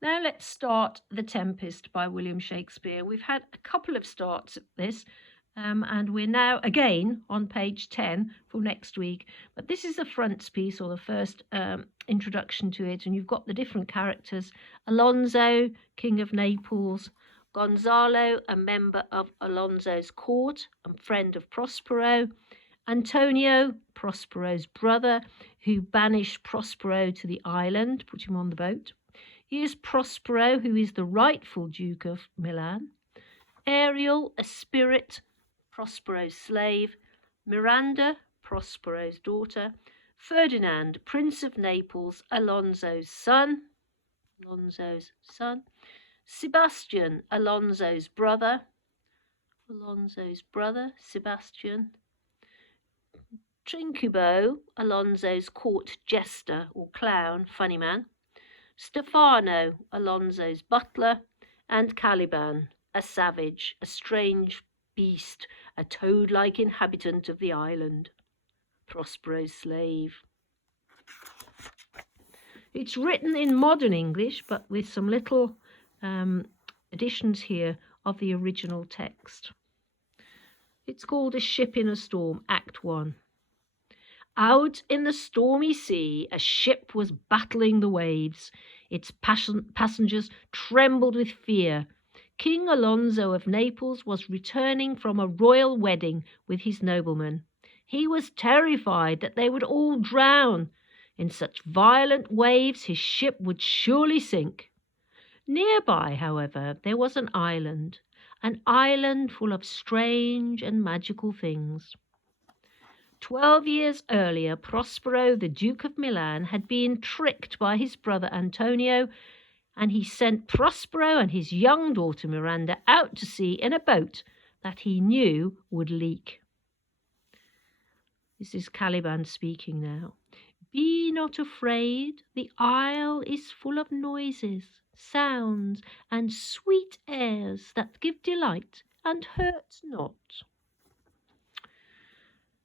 Now let's start The Tempest by William Shakespeare. We've had a couple of starts at this, and we're now again on page 10 for next week. But this is the frontispiece, or the first introduction to it, and you've got the different characters. Alonso, King of Naples; Gonzalo, a member of Alonso's court and friend of Prospero; Antonio, Prospero's brother, who banished Prospero to the island, put him on the boat. Here's Prospero, who is the rightful Duke of Milan; Ariel, a spirit, Prospero's slave; Miranda, Prospero's daughter; Ferdinand, Prince of Naples, Alonso's son; Sebastian, Alonso's brother; Sebastian; Trincubo, Alonso's court jester or clown, funny man; Stefano, Alonso's butler; and Caliban, a savage, a strange beast, a toad-like inhabitant of the island, Prospero's slave. It's written in modern English, but with some little additions here of the original text. It's called A Ship in a Storm, Act 1. Out in the stormy sea, a ship was battling the waves. Its passengers trembled with fear. King Alonso of Naples was returning from a royal wedding with his noblemen. He was terrified that they would all drown. In such violent waves, his ship would surely sink. Nearby, however, there was an island full of strange and magical things. 12 years earlier, Prospero, the Duke of Milan, had been tricked by his brother Antonio, and he sent Prospero and his young daughter Miranda out to sea in a boat that he knew would leak. This is Caliban speaking now. Be not afraid, the isle is full of noises, sounds, and sweet airs that give delight and hurt not.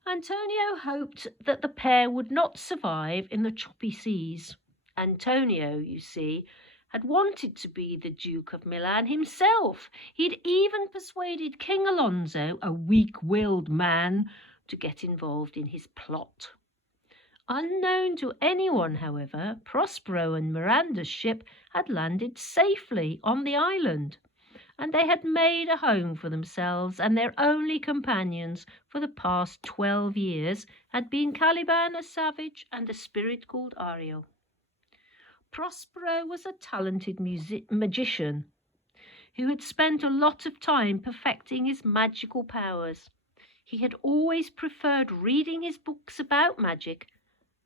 Antonio hoped that the pair would not survive in the choppy seas. Antonio, you see, had wanted to be the Duke of Milan himself. He'd even persuaded King Alonso, a weak-willed man, to get involved in his plot. Unknown to anyone, however, Prospero and Miranda's ship had landed safely on the island, and they had made a home for themselves, and their only companions for the past 12 years had been Caliban, a savage, and a spirit called Ariel. Prospero was a talented magician who had spent a lot of time perfecting his magical powers. He had always preferred reading his books about magic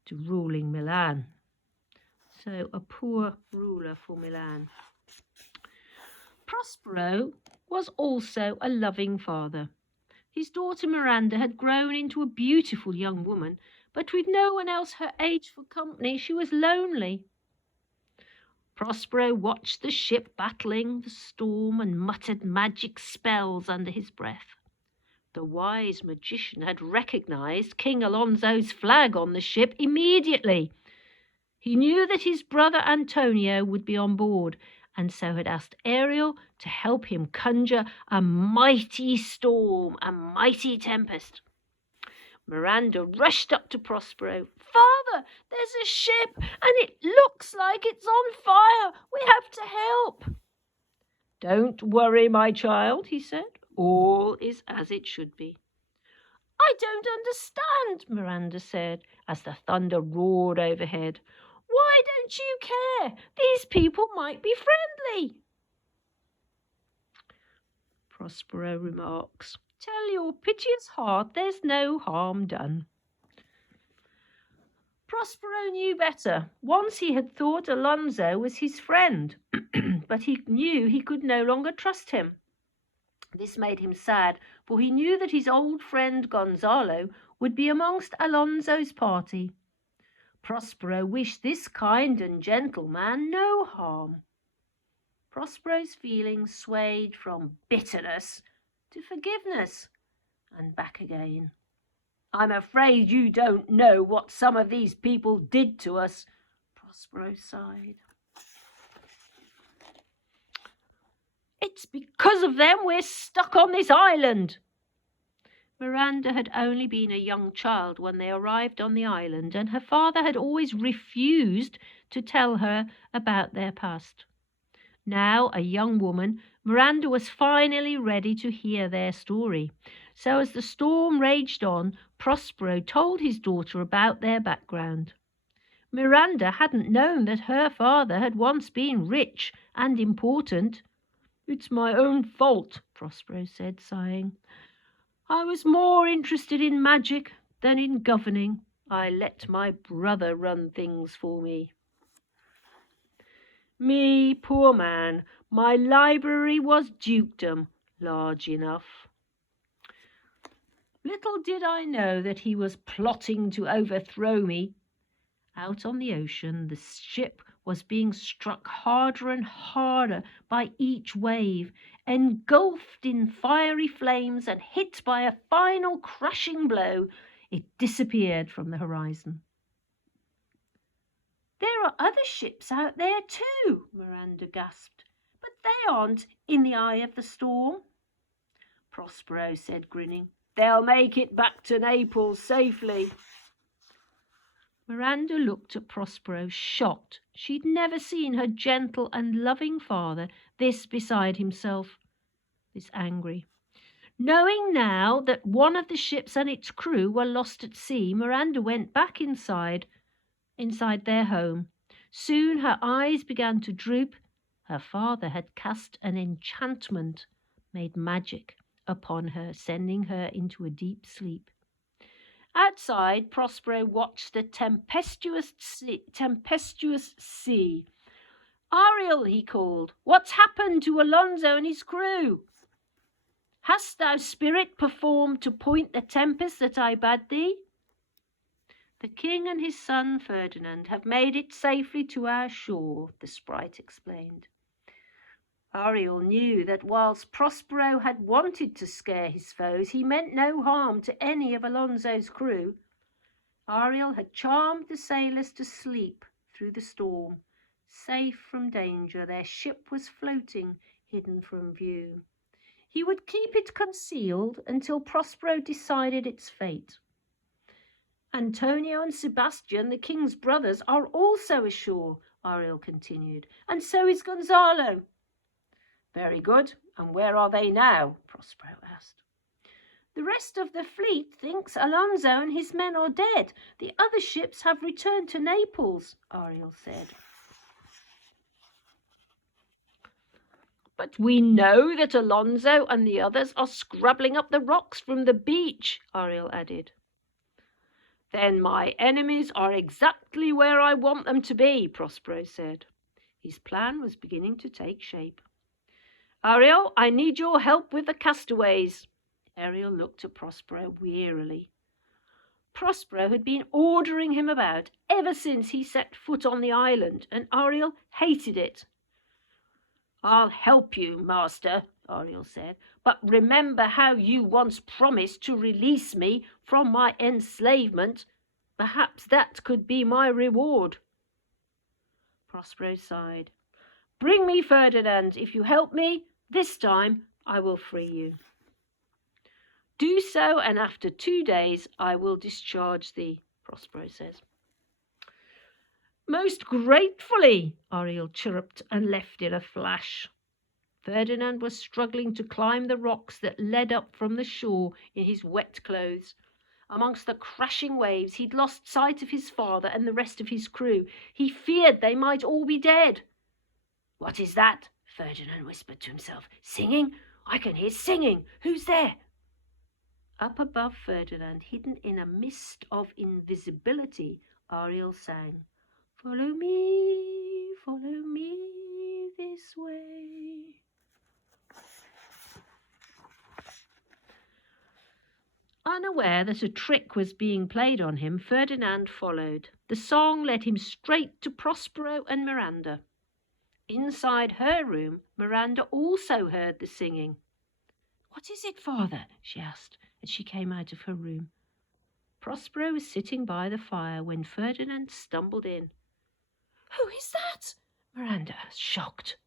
to ruling Milan. So a poor ruler for Milan. Prospero was also a loving father. His daughter Miranda had grown into a beautiful young woman, but with no one else her age for company, she was lonely. Prospero watched the ship battling the storm and muttered magic spells under his breath. The wise magician had recognized King Alonso's flag on the ship immediately. He knew that his brother Antonio would be on board, and so had asked Ariel to help him conjure a mighty storm, a mighty tempest. Miranda rushed up to Prospero. Father, there's a ship, and it looks like it's on fire. We have to help. Don't worry, my child, he said. All is as it should be. I don't understand, Miranda said, as the thunder roared overhead. Why don't you care? These people might be friendly. Prospero remarks, tell your piteous heart there's no harm done. Prospero knew better. Once he had thought Alonso was his friend, but he knew he could no longer trust him. This made him sad, for he knew that his old friend Gonzalo would be amongst Alonso's party. Prospero wished this kind and gentle man no harm. Prospero's feelings swayed from bitterness to forgiveness and back again. I'm afraid you don't know what some of these people did to us, Prospero sighed. It's because of them we're stuck on this island. Miranda had only been a young child when they arrived on the island, and her father had always refused to tell her about their past. Now, a young woman, Miranda was finally ready to hear their story. So as the storm raged on, Prospero told his daughter about their background. Miranda hadn't known that her father had once been rich and important. "It's my own fault," Prospero said, sighing. "I was more interested in magic than in governing. I let my brother run things for me. Me, poor man, my library was dukedom, large enough. Little did I know that he was plotting to overthrow me." Out on the ocean, the ship was being struck harder and harder by each wave, engulfed in fiery flames, and hit by a final crashing blow, it disappeared from the horizon. "There are other ships out there too," Miranda gasped, "but they aren't in the eye of the storm." Prospero said, grinning, "They'll make it back to Naples safely." Miranda looked at Prospero, shocked. She'd never seen her gentle and loving father this beside himself, this angry. Knowing now that one of the ships and its crew were lost at sea, Miranda went back inside their home. Soon her eyes began to droop. Her father had cast an enchantment, made magic upon her, sending her into a deep sleep. Outside, Prospero watched the tempestuous sea. "Ariel," he called, "what's happened to Alonso and his crew? Hast thou spirit performed to point the tempest that I bade thee?" "The king and his son Ferdinand have made it safely to our shore," the sprite explained. Ariel knew that whilst Prospero had wanted to scare his foes, he meant no harm to any of Alonso's crew. Ariel had charmed the sailors to sleep through the storm. Safe from danger, their ship was floating, hidden from view. He would keep it concealed until Prospero decided its fate. "Antonio and Sebastian, the king's brothers, are also ashore," Ariel continued, "and so is Gonzalo." "Very good. And where are they now?" Prospero asked. "The rest of the fleet thinks Alonso and his men are dead. The other ships have returned to Naples," Ariel said. "But we know that Alonso and the others are scrabbling up the rocks from the beach," Ariel added. "Then my enemies are exactly where I want them to be," Prospero said. His plan was beginning to take shape. "Ariel, I need your help with the castaways." Ariel looked at Prospero wearily. Prospero had been ordering him about ever since he set foot on the island, and Ariel hated it. "I'll help you, master," Ariel said, "but remember how you once promised to release me from my enslavement. Perhaps that could be my reward." Prospero sighed. "Bring me Ferdinand. If you help me, this time I will free you." "Do so, and after 2 days I will discharge thee," Prospero says. "Most gratefully," Ariel chirruped and left in a flash. Ferdinand was struggling to climb the rocks that led up from the shore in his wet clothes. Amongst the crashing waves, he'd lost sight of his father and the rest of his crew. He feared they might all be dead. "What is that?" Ferdinand whispered to himself. "Singing? I can hear singing. Who's there?" Up above Ferdinand, hidden in a mist of invisibility, Ariel sang, follow me this way." Unaware that a trick was being played on him, Ferdinand followed. The song led him straight to Prospero and Miranda. Inside her room, Miranda also heard the singing. "What is it, father?" she asked as she came out of her room. Prospero was sitting by the fire when Ferdinand stumbled in. "Who is that?" Miranda asked, shocked.